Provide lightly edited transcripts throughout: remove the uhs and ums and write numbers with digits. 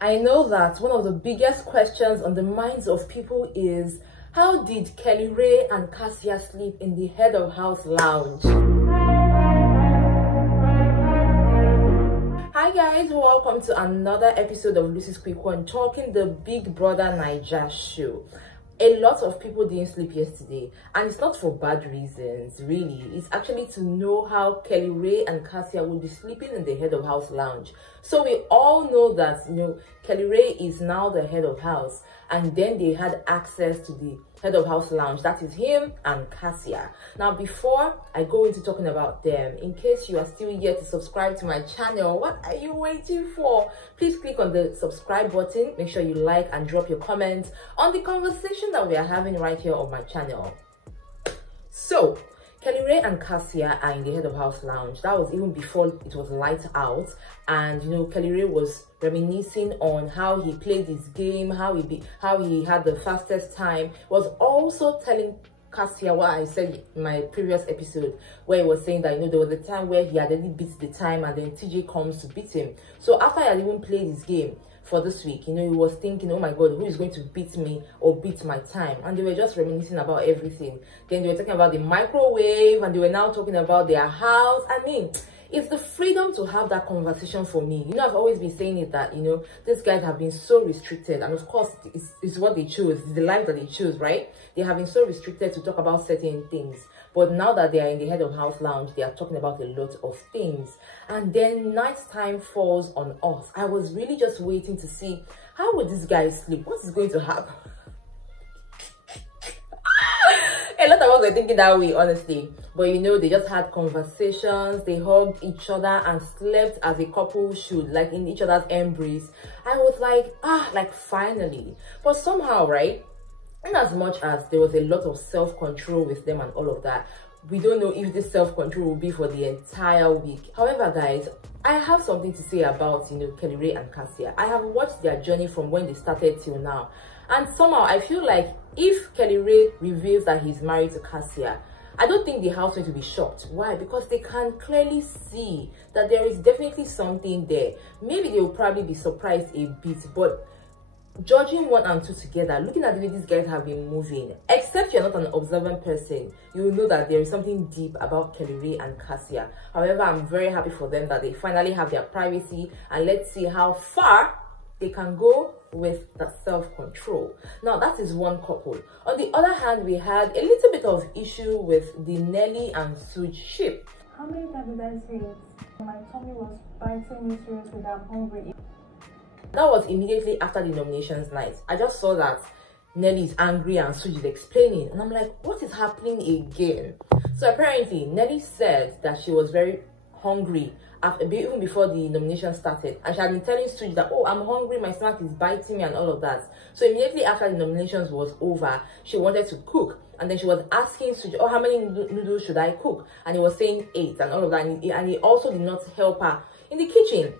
I know that one of the biggest questions on the minds of people is, how did KellyRae and Kassia sleep in the head of house lounge? Hi guys, welcome to another episode of Lucy's Quick One, talking the Big Brother Naija show. A lot of people didn't sleep yesterday, and it's not for bad reasons, really. It's actually to know how KellyRae and Kassia will be sleeping in the head of house lounge. So we all know that, KellyRae is now the head of house, and then they had access to the head of house lounge. That is him and Kassia. Now, before I go into talking about them, in case you are still yet to subscribe to my channel, what are you waiting for? Please click on the subscribe button. Make sure you like and drop your comments on the conversation that we are having right here on my channel. So KellyRae and Kassia are in the head of house lounge. That was even before it was light out, and KellyRae was reminiscing on how he played his game, how he had the fastest time. Was also telling Kassia what I said in my previous episode, where he was saying that there was a time where he had already beat the time, and then TJ comes to beat him. So after he had even played his game for this week, he was thinking, oh my god, who is going to beat me or beat my time? And they were just reminiscing about everything. Then they were talking about the microwave, and they were now talking about their house. I mean, it's the freedom to have that conversation for me. I've always been saying it that, these guys have been so restricted, and of course it's what they chose, it's the life that they chose, right? They have been so restricted to talk about certain things. But now that they are in the head of house lounge, they are talking about a lot of things. And then nighttime falls on us. I was really just waiting to see, how would this guy sleep? What is going to happen? A lot of us were thinking that way, honestly. But they just had conversations, they hugged each other and slept as a couple should, like in each other's embrace. I was like, finally. But somehow, right, in as much as there was a lot of self-control with them and all of that, we don't know if this self-control will be for the entire week. However, guys, I have something to say about KellyRae and Kassia. I have watched their journey from when they started till now, and somehow I feel like if KellyRae reveals that he's married to Kassia, I don't think the housemates will be shocked. Why? Because they can clearly see that there is definitely something there. Maybe they will probably be surprised a bit, but judging 1 and 2 together, looking at the way these guys have been moving, except you're not an observant person, you will know that there is something deep about KellyRae and Kassia. However, I'm very happy for them that they finally have their privacy, and let's see how far they can go with the self-control. Now, that is one couple. On the other hand, we had a little bit of issue with the Nelly and Sooj ship. How many times did I say it? My tummy was biting me seriously that I'm hungry. That was immediately after the nominations night. I just saw that Nelly is angry and Sooj is explaining, and I'm like, what is happening again? So apparently Nelly said that she was very hungry even before the nomination started, and she had been telling Sooj that, oh, I'm hungry, my stomach is biting me and all of that. So immediately after the nominations was over, she wanted to cook, and then she was asking Sooj, oh, how many noodles should I cook? And he was saying 8 and all of that, and he also did not help her in the kitchen.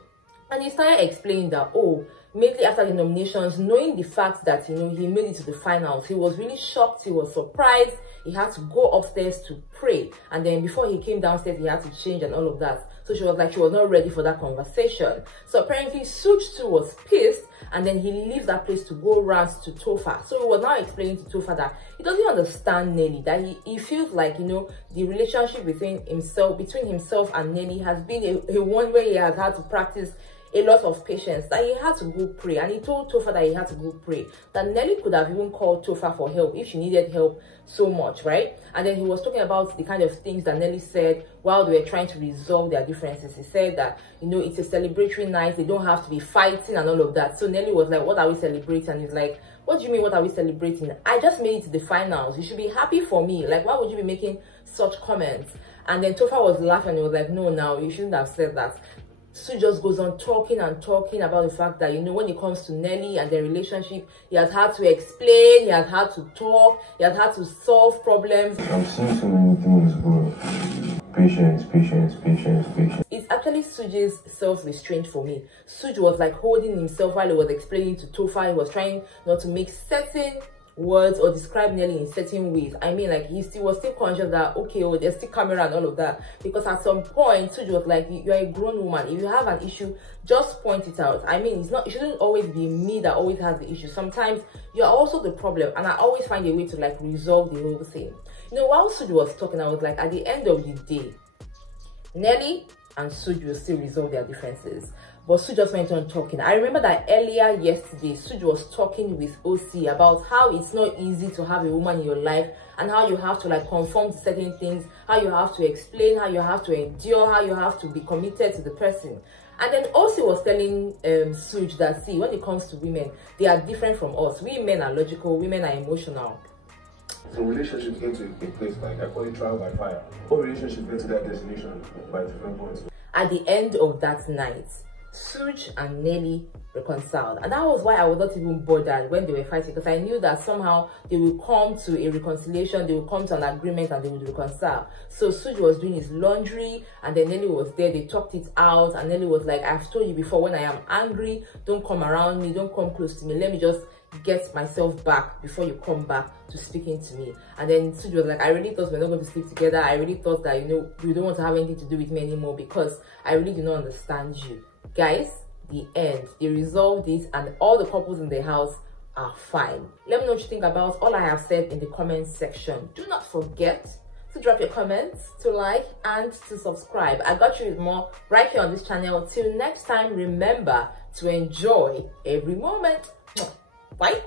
And he started explaining that, oh, immediately after the nominations, knowing the fact that, he made it to the finals, he was really shocked, he was surprised, he had to go upstairs to pray. And then before he came downstairs, he had to change and all of that. So she was like, she was not ready for that conversation. So apparently Sooj too was pissed, and then he leaves that place to go rant to Topher. So he was now explaining to Topher that he doesn't understand Nelly, that he feels like, the relationship between himself and Nelly has been a one where he has had to practice a lot of patience, that he had to go pray. And he told Topher that he had to go pray, that Nelly could have even called Topher for help if she needed help so much, right? And then he was talking about the kind of things that Nelly said while they were trying to resolve their differences. He said that, it's a celebratory night, they don't have to be fighting and all of that. So Nelly was like, what are we celebrating? And he's like, what do you mean, what are we celebrating? I just made it to the finals, you should be happy for me. Like, why would you be making such comments? And then Topher was laughing and he was like, no, now you shouldn't have said that. Sooj just goes on talking and talking about the fact that, when it comes to Nelly and their relationship, he has had to explain, he has had to talk, he has had to solve problems. I'm seeing so many things, but patience. It's actually Sooj's self-restraint for me. Sooj was like holding himself while he was explaining to Topher. He was trying not to make certain words or describe Nelly in certain ways. I mean, like, he still was still conscious that, okay, oh, there's still camera and all of that. Because at some point, Sooj was like, you're a grown woman. If you have an issue, just point it out. I mean, it shouldn't always be me that always has the issue. Sometimes you're also the problem, and I always find a way to like resolve the whole thing. You know, while Sooj was talking, I was like, at the end of the day, Nelly and Sooj will still resolve their differences. But Sooj just went on talking. I remember that earlier yesterday, Sooj was talking with OC about how it's not easy to have a woman in your life, and how you have to like conform to certain things, how you have to explain, how you have to endure, how you have to be committed to the person. And then OC was telling Sooj that, see, when it comes to women, they are different from us. We men are logical, women are emotional. So relationships get to a place like, I call it trial by fire. All relationships get to that destination by different points. At the end of that night, Sooj and Nelly reconciled, and that was why I was not even bothered when they were fighting, because I knew that somehow they will come to a reconciliation, they will come to an agreement, and they would reconcile. So Sooj was doing his laundry, and then Nelly was there. They talked it out, and Nelly was like, I've told you before, when I am angry, don't come around me, don't come close to me, let me just get myself back before you come back to speaking to me. And then Sooj was like, I really thought we're not going to sleep together. I really thought that, you know, you don't want to have anything to do with me anymore, because I really do not understand you. Guys, the end, they resolved it, and all the couples in the house are fine. Let me know what you think about all I have said in the comments section. Do not forget to drop your comments, to like, and to subscribe. I got you with more right here on this channel. Till next time, remember to enjoy every moment. Bye.